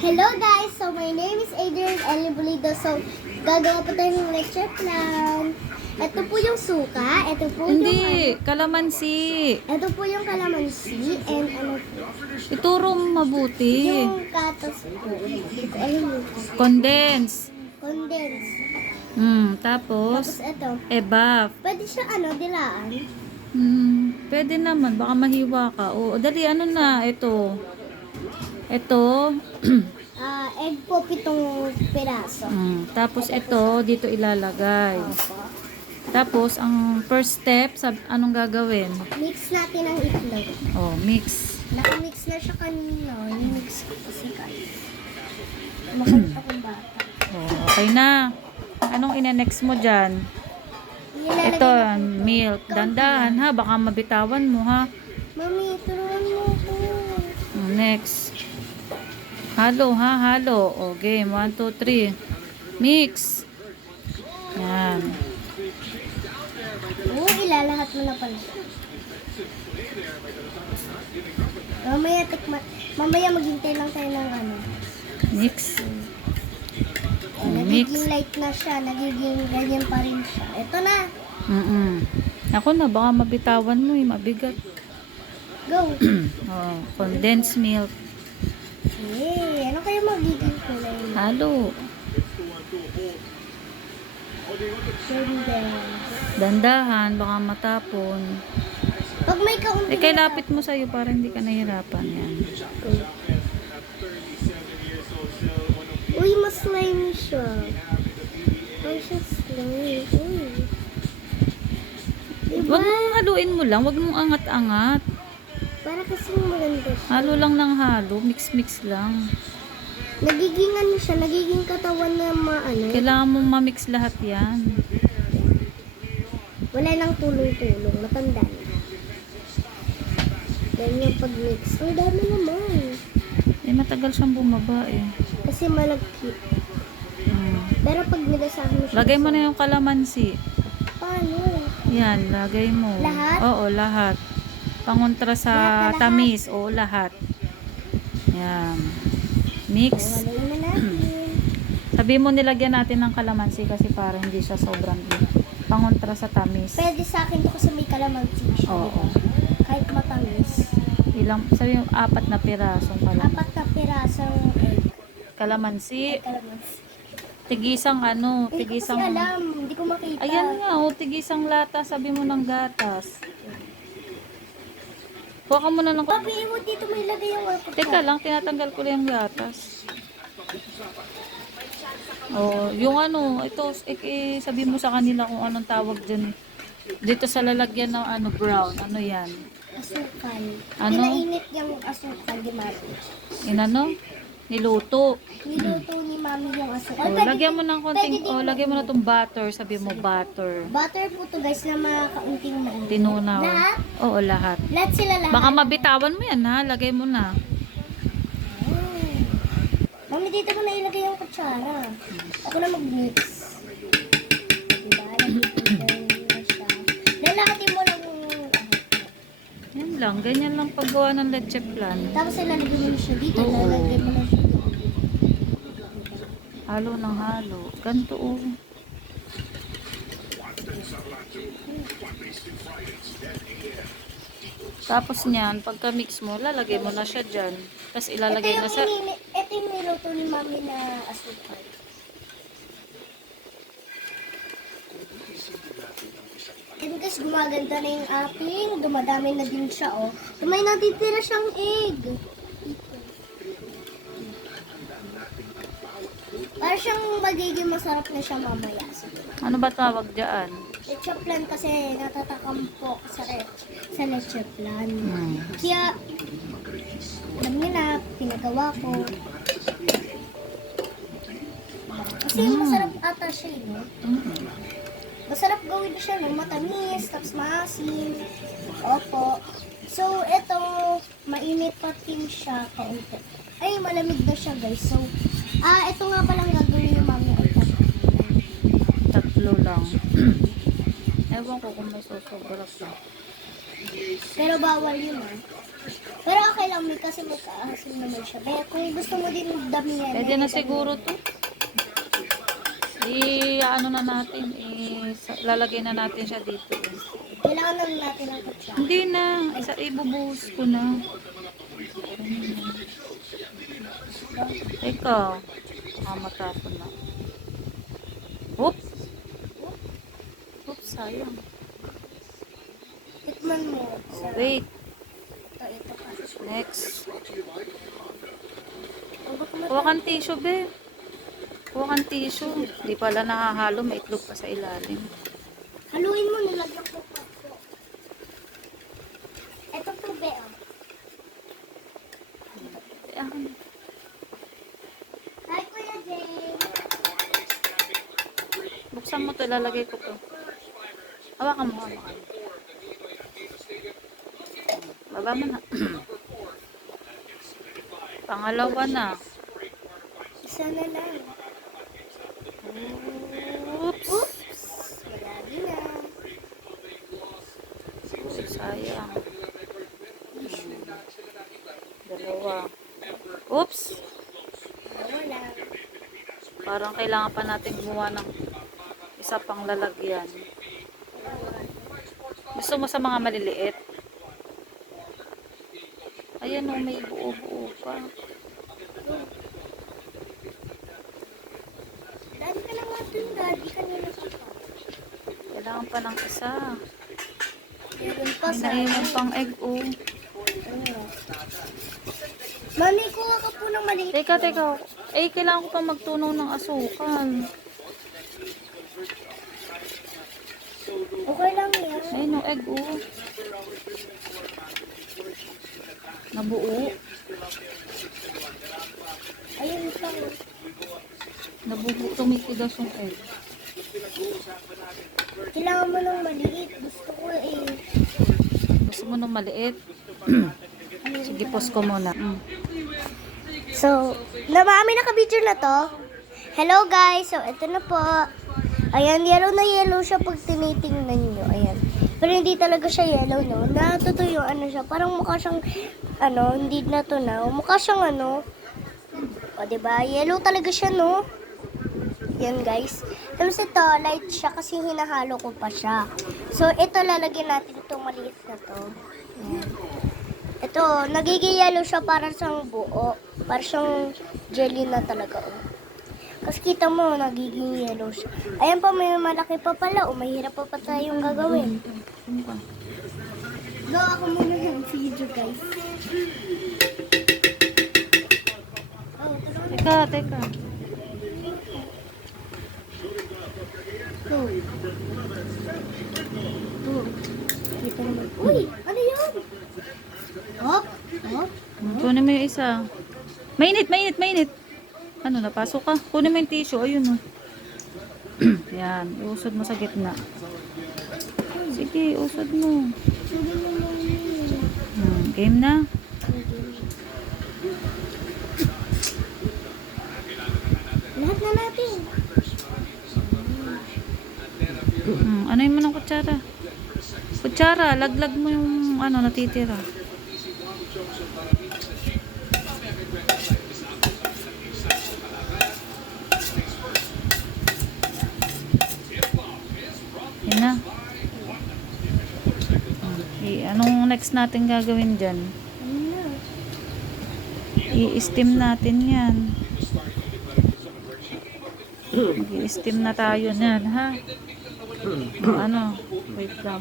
Hello guys! So my name is Adrian Elibulido. So gagawa po tayo ng lecture plan. Ito po yung suka. Ito po Hindi, yung kalamansi. ito po yung kalamansi. And ano po? Ituro mo mabuti. Yung katas po. Hindi ko alam yung Condense. condense. Tapos, Tapos ito. ebaf. Pwede siya dilaan. Pwede naman, baka mahiwa ka. O, dali, ano na, ito. Ito. Egg po 7 piraso. Tapos ito, dito ilalagay. Opo. Tapos, ang first step, anong gagawin? Mix natin ang itlog. Oh, mix. Nakamix na siya kanina. Mix ko kasi kayo. Makalit akong bata. Oh, okay na. Anong ina-next mo dyan? Ilalagay Ito, na po. milk. Dandahan ha, baka mabitawan mo ha. Mami, turuan mo ko. Next. Halo ha, halo. O, game. 1, 2, 3. Mix. Yan. Oo, ilalahat mo na pala. Mamaya maghintay lang tayo ng Mix. Nagiging light na siya, nagiging ganyan pa rin siya. Ito na. Ako na, baka mabitawan mo mabigat. Go. Oh, condensed milk. Yay, ano kayo magiging kulay? Halo. Condense. Dandahan, baka matapon. Pag may kaunti Kay lapit mo sa'yo para hindi ka nahirapan. Yan. Uy, mas slimy siya. Ay, siya slimy. Uy. Diba? Huwag mong haluin mo lang. Huwag mong angat-angat. Para kasing maganda siya. Halo lang ng halo. Mix-mix lang. Nagiging siya, nagiging katawan na Kailangan mong ma-mix lahat yan. Wala nang tulong-tulong, matanda na. Ganyan pag-mix. Ang dami naman. Matagal siyang bumaba Kasi malagkit. Pero pag nilasahan mo siya. Lagay mo na yung kalamansi. Paano? Yan, lagay mo. Lahat? Oo, lahat. Pangontra sa Lahat na lahat? tamis. Oo, lahat. Yan. Mix. Wala na natin. Sabi mo nilagyan natin ng kalamansi kasi para hindi siya sobrang pangontra sa tamis. Pwede sa akin to kasi may kalamansi siya. Oo. Diba? Kahit matamis. Sabi mo, 4 na pirasong kalamansi. 4 na pirasong egg. Kalamansi. Kalamansi. Tigisang Hindi ko kasi alam. Hindi ko makita. Ayan nga, tigisang lata. Sabi mo ng gatas. Kuha ka muna ng... Papi, mo dito may lagay yung Teka lang, tinatanggal ko lang yung gatas. Yung ito, sabi mo sa kanila kung anong tawag dyan. Dito sa lalagyan ng brown, ano yan? Asukal. Ano? Pinainit yung asukal di Mami. Niluto. Niluto ni Mami yung asukal. Lagyan mo ng konting, pwede din lagyan mo na itong butter, sabi mo butter. Butter po to guys na makaunting mainit. Tinunaw. Lahat? Oo, lahat. Lahat sila lahat. Baka mabitawan mo yan ha, lagay mo na. Mami, dito mo na ilagay yung kutsara. Ako na mag-mix. Diba? Nagiging na siya. Lalahatin mo lang yung Yan lang, ganyan lang paggawa ng leche plan. Tapos ilalagay mo na siya dito. Oo. Ilalagay mo na siya dito. Halo ng halo. Ganito Tapos niyan, pagka-mix mo, lalagay mo na siya dyan. Tapos ilalagay na sa... Ito yung niluto ni Mami na asukal. And guys, gumaganda na yung ating. Dumadami na din siya, oh. May natitira siyang egg. Para siyang magiging masarap na siya mamaya. Ano ba tawag dyan? Leche plan kasi natatakam po sa leche plan. Kaya, alam niyo na, pinagawa ko. Kasi masarap ata siya, no? Masarap gawin siya, no? Matamis, tapos maasim. Opo. So, ito, mainit pa din siya kaunti. Ay, malamig na siya, guys. So, ito nga palang gagawin ni Mami ay Tatlo lang. Ewan ko kung may sosobra pa. Pero bawal yun ah. Pero okay lang, may kasi magkaasim naman siya. Kaya kung gusto mo din damihan. Pwede na siguro to. Ano na natin, lalagay na natin siya dito. Kailangan lang natin ng kutsara. Hindi na, ibubuhos ko na. Ikaw, matapon na. Oops! Oops, sayang. Tikman mo. Oh, wait, Ito pa. next. O, baka Kuha kang tissue, be. Kuha kang tissue. Di pala nakahalo, may itlog pa sa ilalim. haluin mo, nilagyan ko pa po. Ito po, be. Oh. Ayan. Hi, Kuya Jay. Buksan mo to, lalagay ko to. Hawakan mo, hawakan. Baba mo na. Pangalawa na. Isa na lang. Oops. Oops! Malagi na. Uy, sayang. Dalawa. Oops. Wala. Parang kailangan pa natin gumawa ng isa pang lalagyan. Gusto mo sa mga maliliit? Ayan o, may buo-buo pa. Daddy ka na nga dun, daddy. Kanina ka pa. Kailangan pa ng isa. Meron pa May sa naiwan pang egg o. ano. Mami, kuha ka po ng maliit. Teka. Kailangan ko pa magtunaw ng asukal. Okay lang yan. Ayun o, egg o. Nabuo. Ayun pa. Nabuo. Tumitigas yung egg. Kailangan mo ng maliit. Gusto ko eh. Gusto mo nung maliit? Sige, post ko muna. So, mami, naka-video na to. Hello guys. So, ito na po. Ayan, yellow na yellow siya pag tinitingnan nyo. Ayan. Pero hindi talaga siya yellow, no? Natutuyuan ano siya. Parang mukha siyang, hindi na to na. Mukha siyang O, diba? Yellow talaga siya, no? Yan, guys. Tapos ito, light siya kasi hinahalo ko pa siya. So, ito lalagyan natin itong maliit na to. Ayan. Ito, nagiging yellow siya para siyang buo. Para siyang jelly na talaga, oh. Kasi kita mo, nagiging yellow siya. Ayan pa, may malaki pa pala. O, mahirap pa tayong gagawin. Go, ako muna ng video, guys. Oh, tulungan. Teka. Go. Go. Kita naman. Uy, ano yun? Hop. Kunin mo yung isa. Mainit. Ano, napasok ka? Kunin mo yung tissue. Ayun o. Yan, iusod mo sa gitna. Sige, usod mo. Game na. Lahat na natin. Ano yung mo ng kutsara? Kutsara, laglag mo yung natitira. Yan na. Anong next natin gagawin dyan? I-steam natin yan. I-steam na tayo yan, ha? Wait lang.